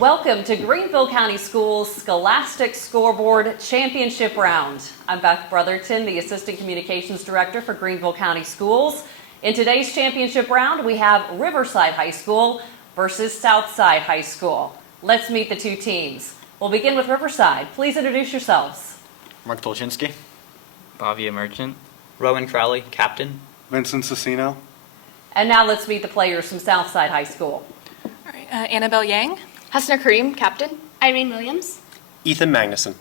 Welcome to Greenville County Schools Scholastic Scoreboard Championship Round. I'm Beth Brotherton, the Assistant Communications Director for Greenville County Schools. In today's championship round, we have Riverside High School versus Southside High School. Let's meet the two teams. We'll begin with Riverside. Please introduce yourselves. Mark Dolczynski. Bavia Merchant. Rowan Crowley, captain. Vincent Cicino. And now let's meet the players from Southside High School. All right, Annabelle Yang. Hasna Kareem, captain. Irene Williams. Ethan Magnuson.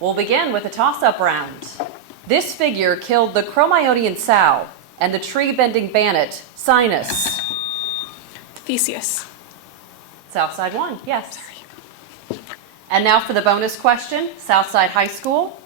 We'll begin with the toss-up round. This figure killed the Cromaeonian sow and the tree-bending bannet, Sinus. Theseus. Southside won, yes. And now for the bonus question, Southside High School.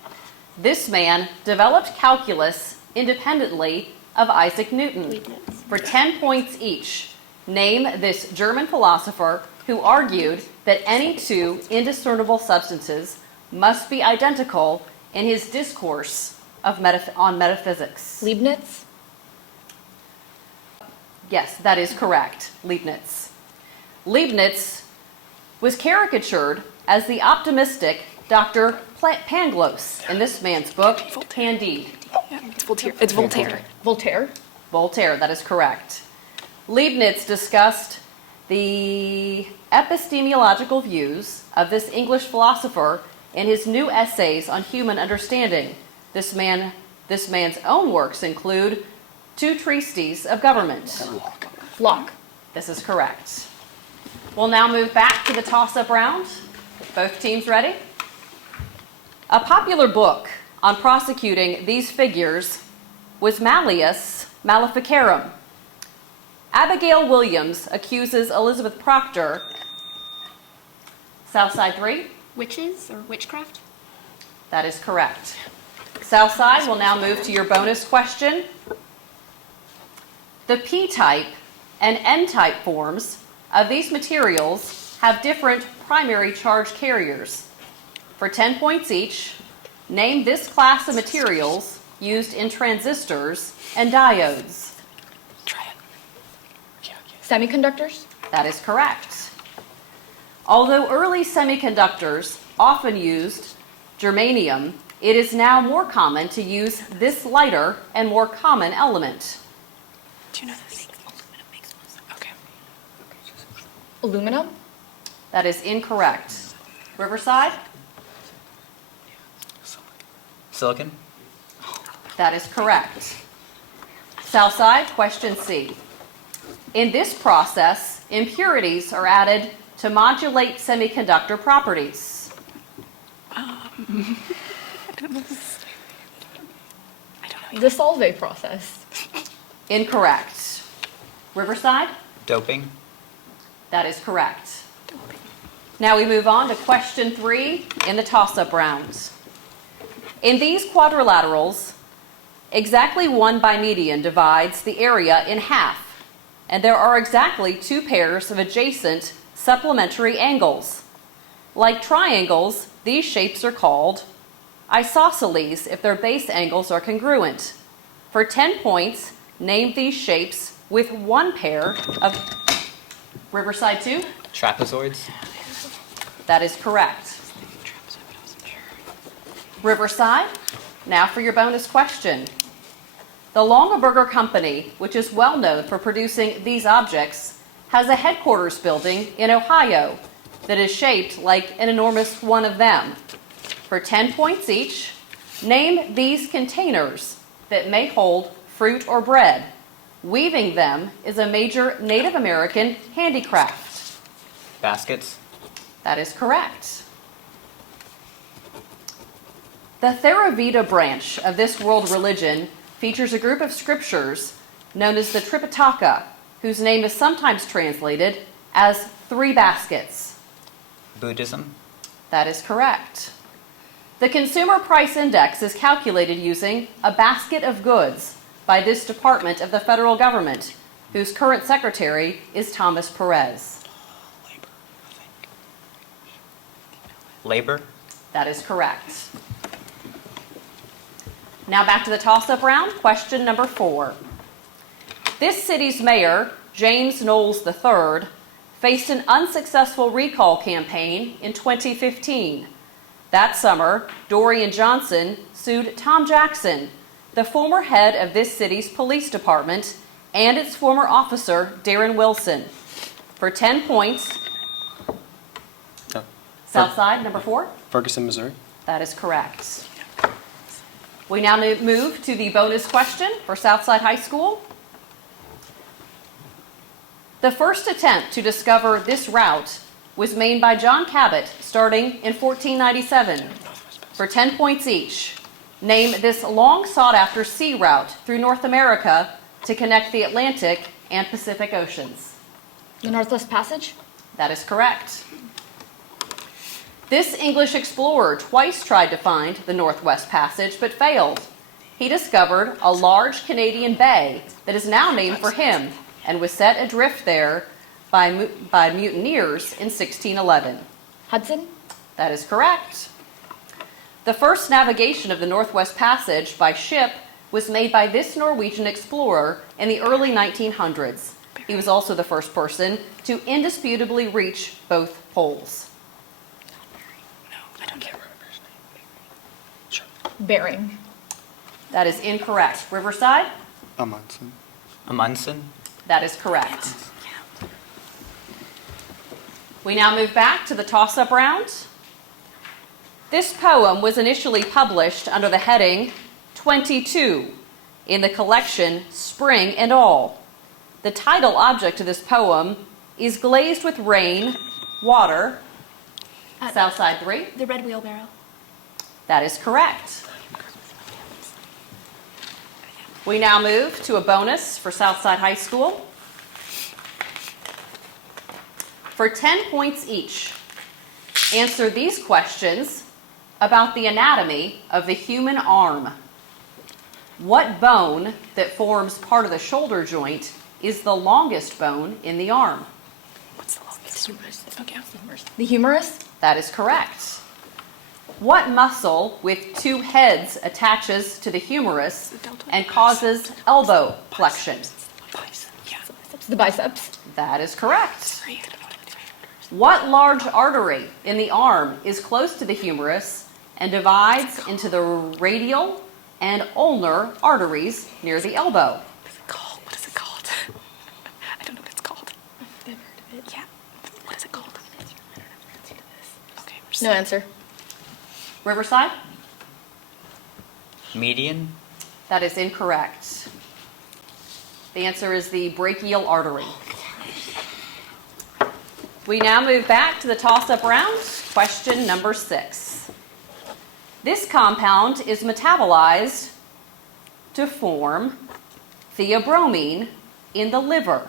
This man developed calculus independently of Isaac Newton. Leibniz. For 10 points each, name this German philosopher who argued that any two indiscernible substances must be identical in his discourse on metaphysics. Leibniz. Yes, that is correct, Leibniz. Leibniz was caricatured as the optimistic Dr. Pangloss in this man's book, Candide. Yeah, it's Voltaire. It's Voltaire. Voltaire. Voltaire, that is correct. Leibniz discussed the epistemological views of this English philosopher in his new essays on human understanding. This man's own works include two treatises of government. Locke. This is correct. We'll now move back to the toss-up round. Both teams ready? A popular book on prosecuting these figures was Malleus Maleficarum. Abigail Williams accuses Elizabeth Proctor. Southside 3? Witches or witchcraft? That is correct. Southside will now move to your bonus question. The P-type and N-type forms of these materials have different primary charge carriers. For 10 points each, name this class of materials used in transistors and diodes. Try it. Semiconductors. That is correct. Although early semiconductors often used germanium, it is now more common to use this lighter and more common element. Do you know this? Okay. Aluminum. That is incorrect. Riverside? Silicon. That is correct. Southside, question C. In this process, impurities are added to modulate semiconductor properties. I don't know this. I don't know. The Solvay process. Incorrect. Riverside? Doping. That is correct. Now we move on to question 3 in the toss-up rounds. In these quadrilaterals, exactly one bimedian divides the area in half, and there are exactly two pairs of adjacent supplementary angles. Like triangles, these shapes are called isosceles if their base angles are congruent. For 10 points, name these shapes with one pair of Riverside 2? Trapezoids. That is correct. Riverside, now for your bonus question. The Longaberger Company, which is well known for producing these objects, has a headquarters building in Ohio that is shaped like an enormous one of them. For 10 points each, name these containers that may hold fruit or bread. Weaving them is a major Native American handicraft. Baskets. That is correct. The Theravada branch of this world religion features a group of scriptures known as the Tripitaka, whose name is sometimes translated as 3 baskets. Buddhism. That is correct. The Consumer Price Index is calculated using a basket of goods by this department of the federal government, whose current secretary is Thomas Perez. Labor. That is correct. Now back to the toss-up round, question number 4. This city's mayor, James Knowles III, faced an unsuccessful recall campaign in 2015. That summer, Dorian Johnson sued Tom Jackson, the former head of this city's police department, and its former officer, Darren Wilson, for 10 points. Southside, number 4. Ferguson, Missouri. That is correct. We now move to the bonus question for Southside High School. The first attempt to discover this route was made by John Cabot starting in 1497. For 10 points each, name this long sought-after sea route through North America to connect the Atlantic and Pacific Oceans. The Northwest Passage? That is correct. This English explorer twice tried to find the Northwest Passage but failed. He discovered a large Canadian bay that is now named for him and was set adrift there by mutineers in 1611. Hudson? That is correct. The first navigation of the Northwest Passage by ship was made by this Norwegian explorer in the early 1900s. He was also the first person to indisputably reach both poles. I don't care. Bering. That is incorrect. Riverside? Amundsen. Amundsen. That is correct. We now move back to the toss-up round. This poem was initially published under the heading 22 in the collection Spring and All. The title object of this poem is glazed with rain, water. Southside 3. The red wheelbarrow. That is correct. We now move to a bonus for Southside High School. For 10 points each, answer these questions about the anatomy of the human arm. What bone that forms part of the shoulder joint is the longest bone in the arm? What's the longest? Okay. The humerus? That is correct. What muscle with 2 heads attaches to the humerus and causes elbow flexion? Yeah. The biceps? That is correct. Great. What large artery in the arm is close to the humerus and divides into the radial and ulnar arteries near the elbow? What is it called? I don't know what it's called. I've never heard of it. Yeah. What is it called? Okay. No answer. Riverside? Median. That is incorrect. The answer is the brachial artery. We now move back to the toss-up round. Question number 6. This compound is metabolized to form theobromine in the liver.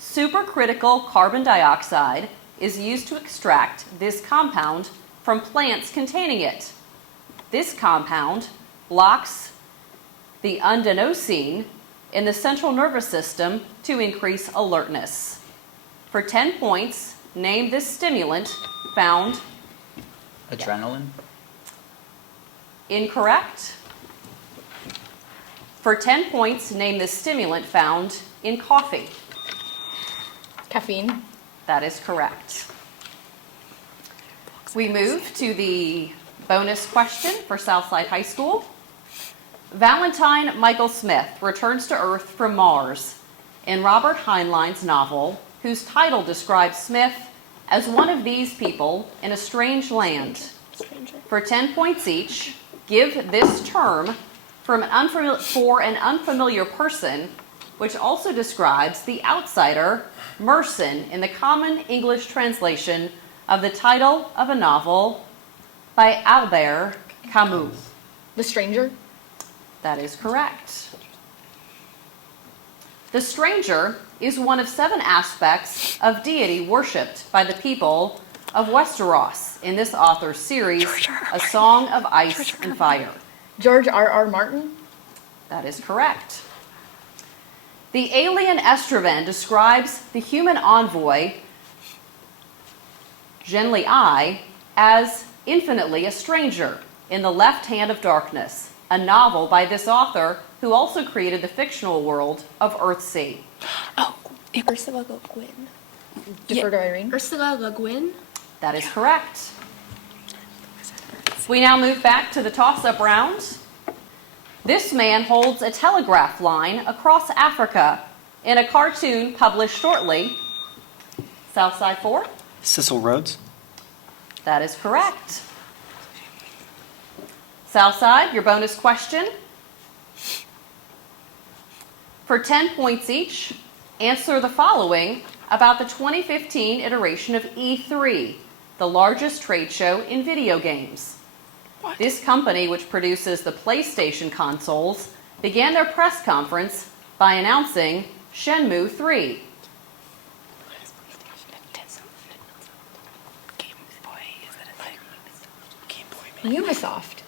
Supercritical carbon dioxide is used to extract this compound from plants containing it. This compound blocks the adenosine in the central nervous system to increase alertness. For 10 points, name this stimulant found. Adrenaline. Incorrect. For 10 points, name the stimulant found in coffee. Caffeine? That is correct. We move to the bonus question for Southside High School. Valentine Michael Smith returns to Earth from Mars in Robert Heinlein's novel, whose title describes Smith as one of these people in a strange land. For 10 points each, give this term for an unfamiliar person, which also describes the outsider, Merson, in the common English translation of the title of a novel by Albert Camus. The stranger? That is correct. The stranger is one of 7 aspects of deity worshipped by the people of Westeros in this author's series, A Song of Ice and Fire. George R.R. Martin? That is correct. The alien Estraven describes the human envoy, Genli, as infinitely a stranger in The Left Hand of Darkness, a novel by this author who also created the fictional world of Earthsea. Oh, Ursula Go Gwyn. Defer to Irene. Ursula Le Guin. That is correct. We now move back to the toss-up round. This man holds a telegraph line across Africa in a cartoon published shortly. Southside 4. Cecil Rhodes. That is correct. Southside, your bonus question. For 10 points each, answer the following about the 2015 iteration of E3, the largest trade show in video games. What? This company, which produces the PlayStation consoles, began their press conference by announcing Shenmue 3. Game Boy, is that a thing? Game Boy. Ubisoft.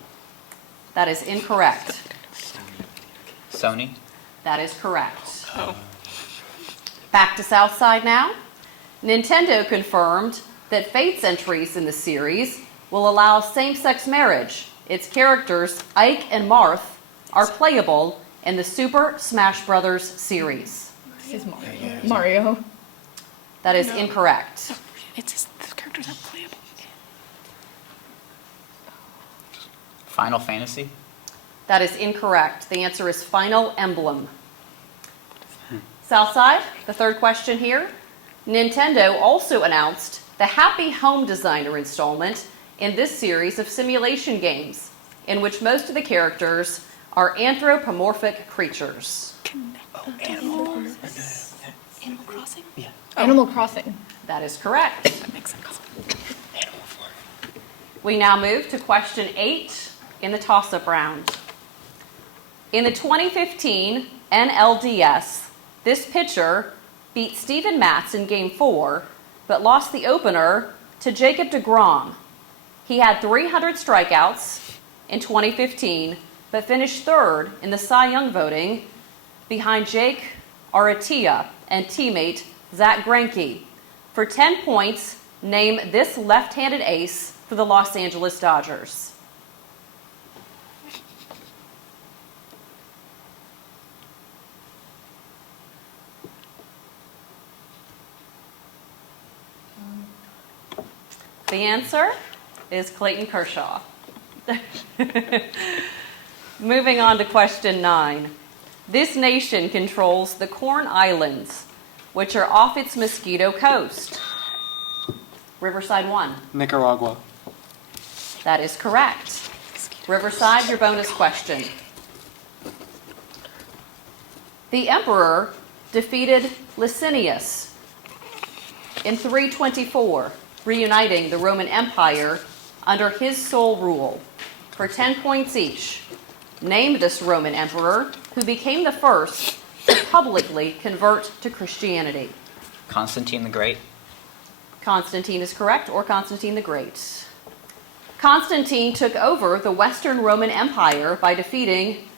That is incorrect. Sony. That is correct. Back to Southside now. Nintendo confirmed that Fate's entries in the series will allow same-sex marriage. Its characters, Ike and Marth, are playable in the Super Smash Bros. Series. This is Mario. Mario. That is incorrect. It's just, the characters are playable. Final Fantasy. That is incorrect. The answer is Final Emblem. Southside, the third question here. Nintendo also announced the Happy Home Designer installment in this series of simulation games, in which most of the characters are anthropomorphic creatures. Animal Crossing? Yeah. Animal Crossing. That is correct. That makes sense. We now move to question 8 in the toss-up round. In the 2015 NLDS, this pitcher beat Steven Matz in Game 4, but lost the opener to Jacob deGrom. He had 300 strikeouts in 2015, but finished third in the Cy Young voting behind Jake Arrieta and teammate Zach Greinke. For 10 points, name this left-handed ace for the Los Angeles Dodgers. The answer is Clayton Kershaw. Moving on to question 9. This nation controls the Corn Islands, which are off its Mosquito Coast. Riverside 1. Nicaragua. That is correct. Riverside, your bonus question. The emperor defeated Licinius in 324, reuniting the Roman Empire under his sole rule. For 10 points each, name this Roman emperor who became the first to publicly convert to Christianity. Constantine the Great. Constantine is correct, or Constantine the Great. Constantine took over the Western Roman Empire by defeating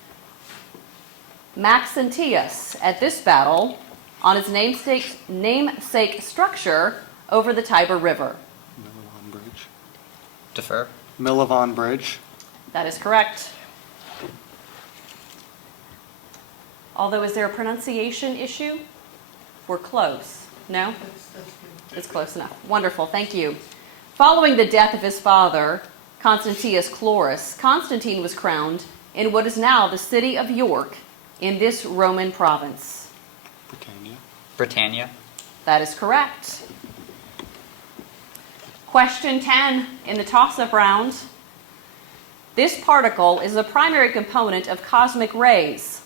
Maxentius at this battle on his namesake structure over the Tiber River. Milovan Bridge. Defer. Milovan Bridge. That is correct. Although, is there a pronunciation issue? We're close. No? It's close enough. Wonderful. Thank you. Following the death of his father, Constantius Chlorus, Constantine was crowned in what is now the city of York in this Roman province. Britannia. Britannia. That is correct. Question 10 in the toss-up round. This particle is a primary component of cosmic rays.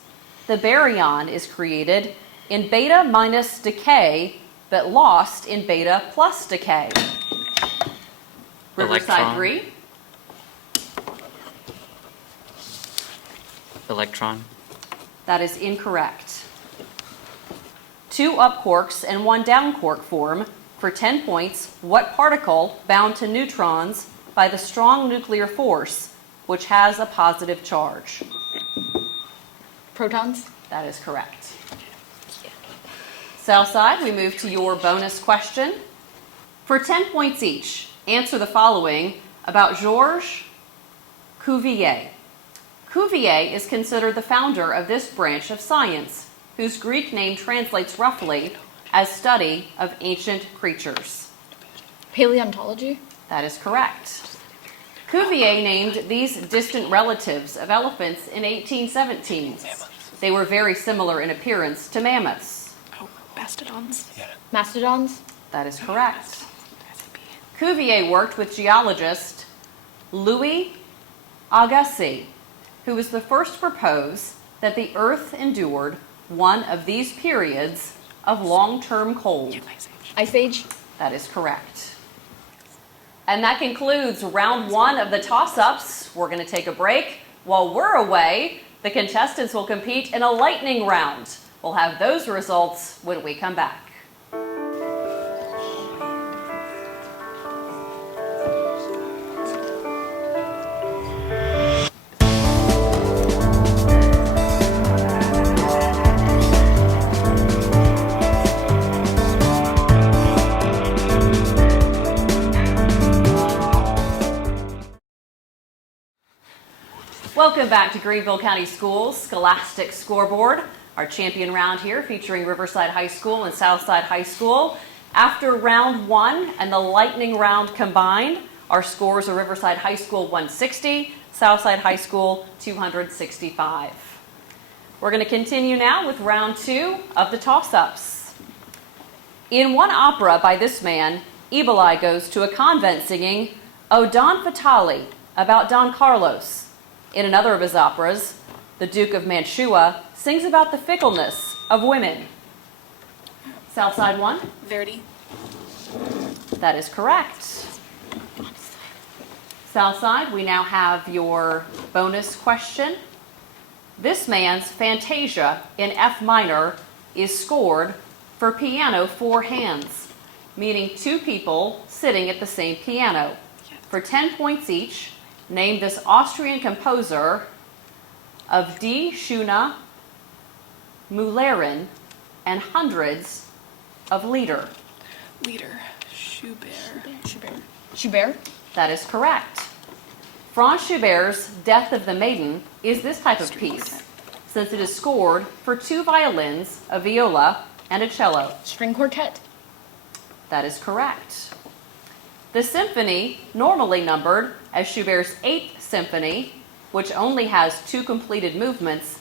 The baryon is created in beta minus decay, but lost in beta plus decay. Riverside Electron. 3. Electron. That is incorrect. 2 up quarks and 1 down quark form. For 10 points, what particle bound to neutrons by the strong nuclear force, which has a positive charge? Protons. That is correct. Southside, we move to your bonus question. For 10 points each, answer the following about Georges Cuvier. Cuvier is considered the founder of this branch of science, whose Greek name translates roughly as study of ancient creatures? Paleontology. That is correct. Cuvier named these distant relatives of elephants in 1817. They were very similar in appearance to mammoths. Oh, mastodons. Mastodons. That is correct. Cuvier worked with geologist Louis Agassiz, who was the first to propose that the Earth endured one of these periods of long-term cold. Ice Age. That is correct. And that concludes round one of the toss-ups. We're going to take a break. While we're away, the contestants will compete in a lightning round. We'll have those results when we come back. Welcome back to Greenville County Schools Scholastic Scoreboard, our champion round here featuring Riverside High School and Southside High School. After round one and the lightning round combined, our scores are Riverside High School 160, Southside High School 265. We're going to continue now with round two of the toss-ups. In one opera by this man, Evil Eye goes to a convent singing O Don Fatale about Don Carlos. In another of his operas, the Duke of Mantua sings about the fickleness of women. Southside 1? Verdi. That is correct. Southside, we now have your bonus question. This man's Fantasia in F minor is scored for piano 4 hands, meaning 2 people sitting at the same piano. For 10 points each, name this Austrian composer of Die Schöne Müllerin and hundreds of Lieder. Leader. Schubert. Schubert. That is correct. Franz Schubert's Death of the Maiden is this type of String piece, quartet. since it is scored for 2 violins, a viola, and a cello. String quartet. That is correct. The symphony, normally numbered as Schubert's 8th Symphony, which only has 2 completed movements,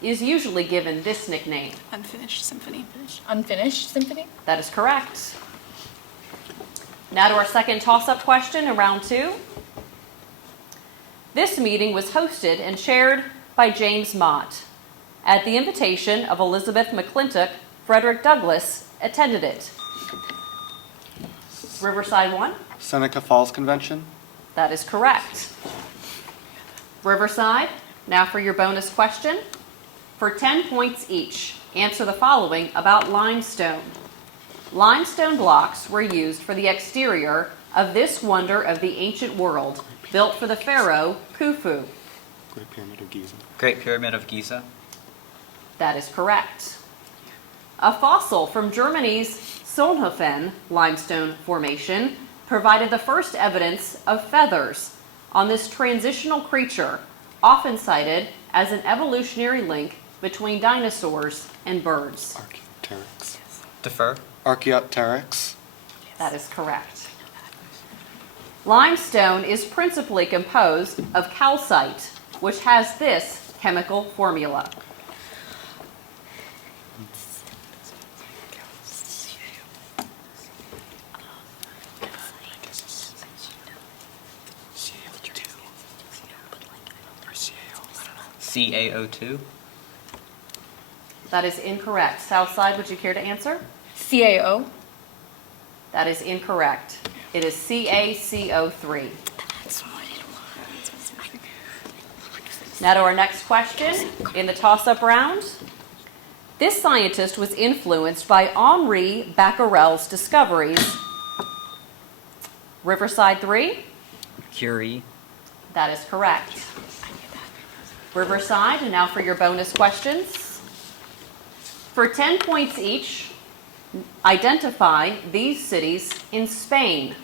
is usually given this nickname. Unfinished symphony. Unfinished symphony. That is correct. Now to our second toss-up question in round 2. This meeting was hosted and chaired by James Mott. At the invitation of Elizabeth McClintock, Frederick Douglass attended it. Riverside 1? Seneca Falls Convention. That is correct. Riverside, now for your bonus question. For 10 points each, answer the following about limestone. Limestone blocks were used for the exterior of this wonder of the ancient world, built for the pharaoh Khufu. Great Pyramid of Giza. Great Pyramid of Giza. That is correct. A fossil from Germany's Solnhofen limestone formation provided the first evidence of feathers on this transitional creature, often cited as an evolutionary link between dinosaurs and birds. Archaeopteryx. Defer. Archaeopteryx. That is correct. Limestone is principally composed of calcite, which has this chemical formula. CaO2. That is incorrect. Southside, would you care to answer? CaO. That is incorrect. It is CaCO3. Now to our next question in the toss-up round. This scientist was influenced by Henri Becquerel's discoveries. Riverside 3? Curie. That is correct. Riverside, and now for your bonus questions. For 10 points each, identify these cities in Spain.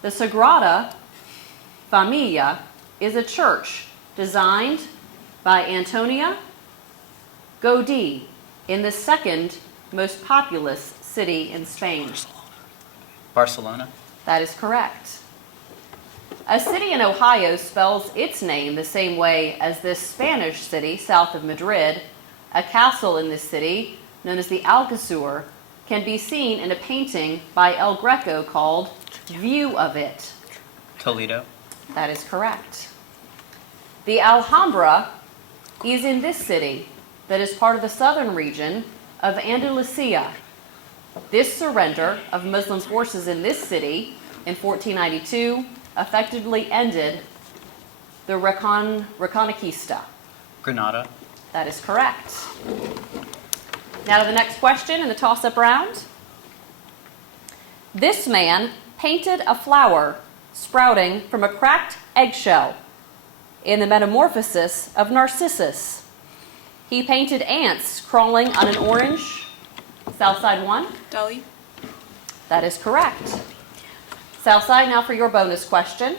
The Sagrada Familia is a church designed by Antonia Gaudí in the 2nd most populous city in Spain? Barcelona. That is correct. A city in Ohio spells its name the same way as this Spanish city south of Madrid. A castle in this city, known as the Alcazar, can be seen in a painting by El Greco called View of It. Toledo. That is correct. The Alhambra is in this city that is part of the southern region of Andalusia. This surrender of Muslim forces in this city in 1492 effectively ended the Reconquista. Granada. That is correct. Now to the next question in the toss-up round. This man painted a flower sprouting from a cracked eggshell in the Metamorphosis of Narcissus. He painted ants crawling on an orange. Southside 1. Dali. That is correct. Southside, now for your bonus question.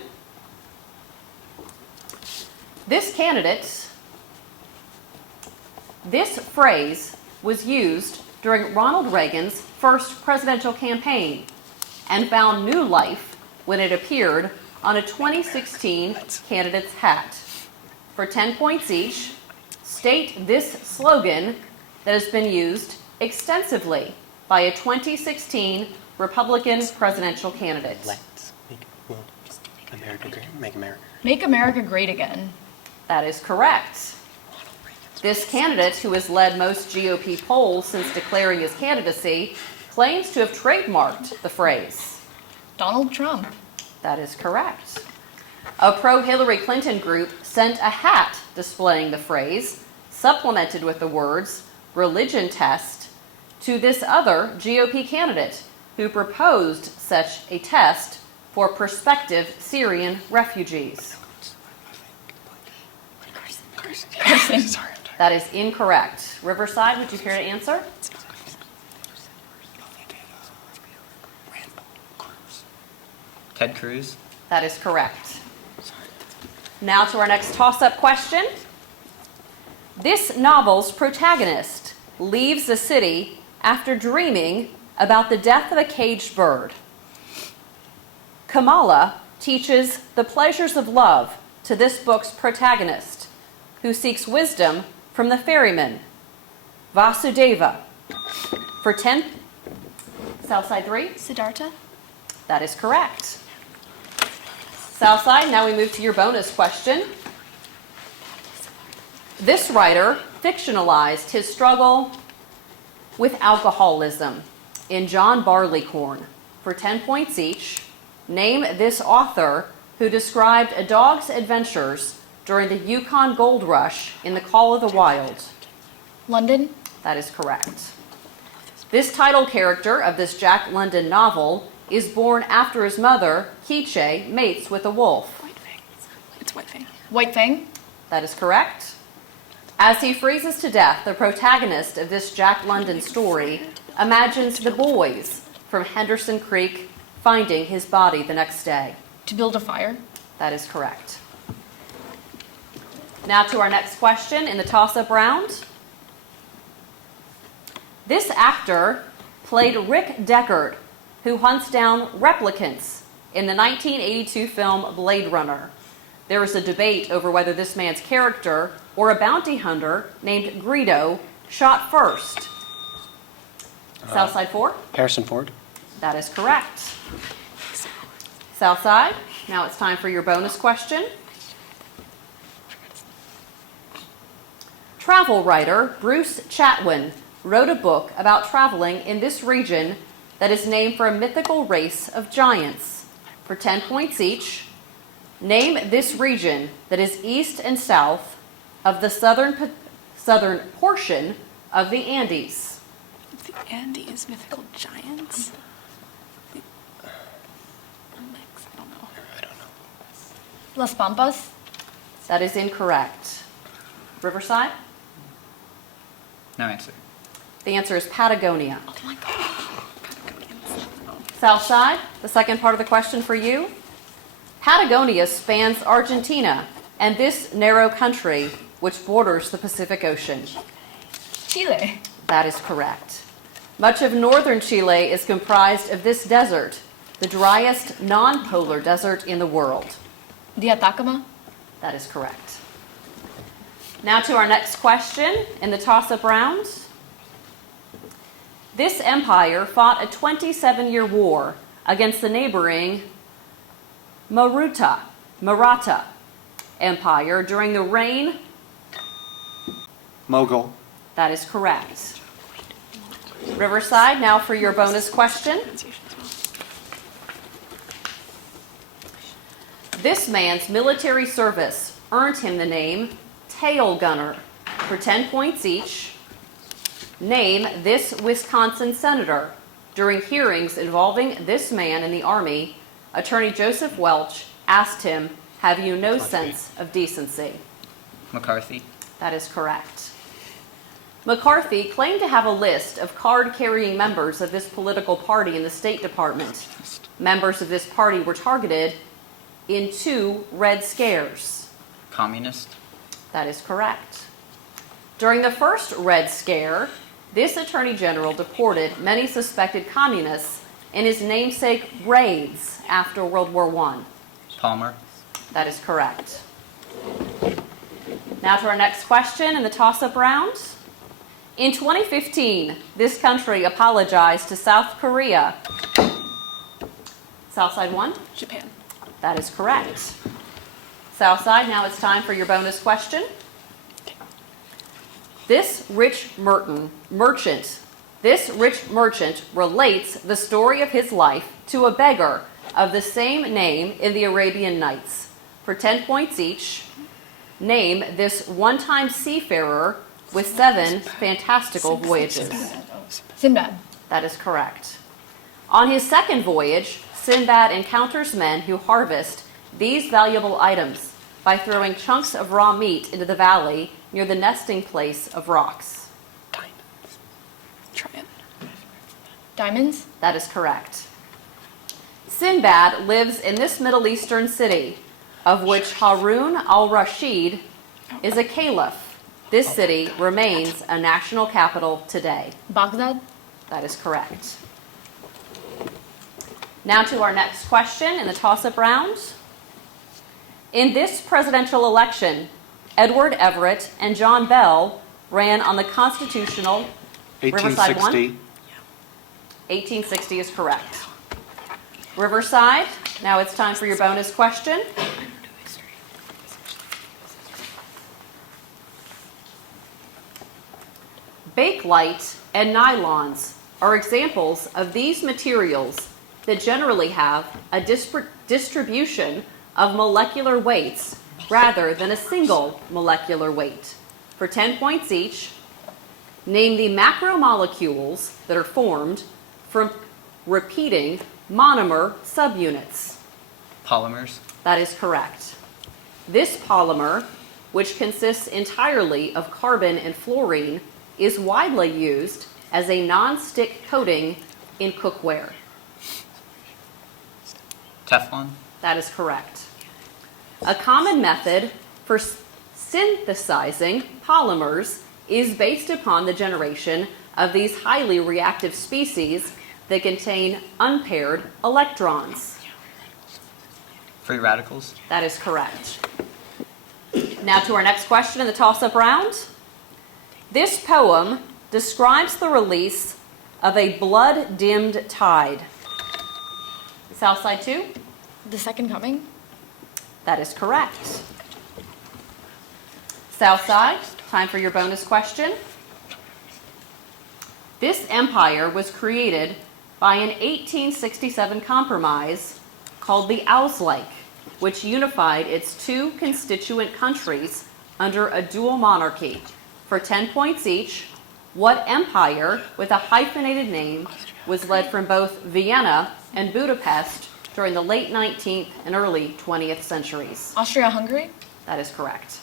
This phrase was used during Ronald Reagan's first presidential campaign and found new life when it appeared on a 2016 candidate's hat. For 10 points each, state this slogan that has been used extensively by a 2016 Republican presidential candidate. Let's make America great. Make America. Make America great again. That is correct. This candidate, who has led most GOP polls since declaring his candidacy, claims to have trademarked the phrase. Donald Trump. That is correct. A pro-Hillary Clinton group sent a hat displaying the phrase, supplemented with the words, religion test, to this other GOP candidate who proposed such a test for prospective Syrian refugees. Carson. Sorry. That is incorrect. Riverside, would you care to answer? Ted Cruz. That is correct. Now to our next toss-up question. This novel's protagonist leaves the city after dreaming about the death of a caged bird. Kamala teaches the pleasures of love to this book's protagonist, who seeks wisdom from the ferryman, Vasudeva. For 10, Southside 3. Siddhartha. That is correct. Southside, now we move to your bonus question. This writer fictionalized his struggle with alcoholism in John Barleycorn. For 10 points each, name this author who described a dog's adventures during the Yukon Gold Rush in the Call of the Wild. London. That is correct. This title character of this Jack London novel is born after his mother, Quiche, mates with a wolf. White Fang. It's White Fang. White Fang. That is correct. As he freezes to death, the protagonist of this Jack London story imagines the boys from Henderson Creek finding his body the next day. To build a fire. That is correct. Now to our next question in the toss-up round. This actor played Rick Deckard, who hunts down replicants in the 1982 film Blade Runner. There is a debate over whether this man's character or a bounty hunter named Greedo shot first. Southside 4? Harrison Ford. That is correct. Southside, now it's time for your bonus question. Travel writer Bruce Chatwin wrote a book about traveling in this region that is named for a mythical race of giants. For 10 points each, name this region that is east and south of the southern portion of the Andes. The Andes, mythical giants. I don't know. Las Pampas. That is incorrect. Riverside? No answer. The answer is Patagonia. Oh my god. Patagonians. Oh. Southside, the second part of the question for you. Patagonia spans Argentina and this narrow country which borders the Pacific Ocean. Chile. That is correct. Much of northern Chile is comprised of this desert, the driest non-polar desert in the world. The Atacama. That is correct. Now to our next question in the toss-up round. This empire fought a 27-year war against the neighboring Maratha Empire during the reign. Mogul. That is correct. Riverside, now for your bonus question. This man's military service earned him the name Tail Gunner. For 10 points each, name this Wisconsin senator. During hearings involving this man in the Army, Attorney Joseph Welch asked him, "Have you no sense of decency?" McCarthy. That is correct. McCarthy claimed to have a list of card-carrying members of this political party in the State Department. Members of this party were targeted in 2 Red Scares. Communist. That is correct. During the first Red Scare, this Attorney General deported many suspected communists in his namesake raids after World War I. Palmer. That is correct. Now to our next question in the toss-up round. In 2015, this country apologized to South Korea. Southside 1? Japan. That is correct. Southside, now it's time for your bonus question. This rich merchant relates the story of his life to a beggar of the same name in the Arabian Nights. For 10 points each, name this one-time seafarer with 7 fantastical voyages. Sinbad. That is correct. On his second voyage, Sinbad encounters men who harvest these valuable items by throwing chunks of raw meat into the valley near the nesting place of rocks. Try it. Diamonds. That is correct. Sinbad lives in this Middle Eastern city, of which Harun al-Rashid is a caliph. This city remains a national capital today. Baghdad. That is correct. Now to our next question in the toss-up round. In this presidential election, Edward Everett and John Bell ran on the constitutional Riverside 1? 1860. 1860 is correct. Riverside, now it's time for your bonus question. Bakelite and nylons are examples of these materials that generally have a distribution of molecular weights rather than a single molecular weight. For 10 points each, name the macromolecules that are formed from repeating monomer subunits. Polymers. That is correct. This polymer, which consists entirely of carbon and fluorine, is widely used as a non-stick coating in cookware. Teflon. That is correct. A common method for synthesizing polymers is based upon the generation of these highly reactive species that contain unpaired electrons. Free radicals. That is correct. Now to our next question in the toss-up round. This poem describes the release of a blood-dimmed tide. Southside 2? The Second Coming. That is correct. Southside, time for your bonus question. This empire was created by an 1867 compromise called the Ausgleich, which unified its 2 constituent countries under a dual monarchy. For 10 points each, what empire with a hyphenated name was led from both Vienna and Budapest during the late 19th and early 20th centuries? Austria-Hungary. That is correct.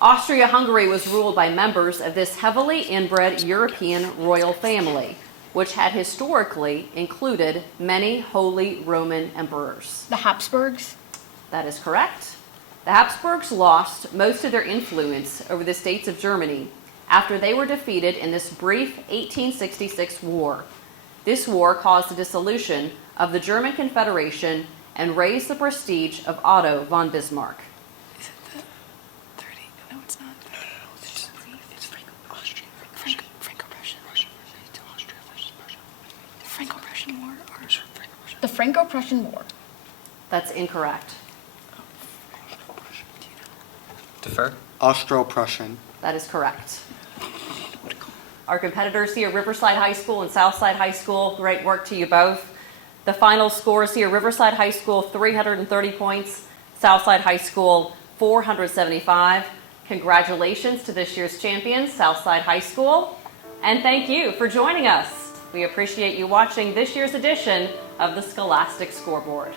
Austria-Hungary was ruled by members of this heavily inbred European royal family, which had historically included many Holy Roman emperors. The Habsburgs. That is correct. The Habsburgs lost most of their influence over the states of Germany after they were defeated in this brief 1866 war. This war caused the dissolution of the German Confederation and raised the prestige of Otto von Bismarck. Is it the 30? No, it's not. It's Franco-Prussian. Franco-Prussian War? Or The Franco-Prussian War. That's incorrect. Defer. Austro-Prussian. That is correct. Our competitors here, Riverside High School and Southside High School, great work to you both. The final scores here, Riverside High School 330 points, Southside High School 475. Congratulations to this year's champions, Southside High School. And thank you for joining us. We appreciate you watching this year's edition of the Scholastic Scoreboard.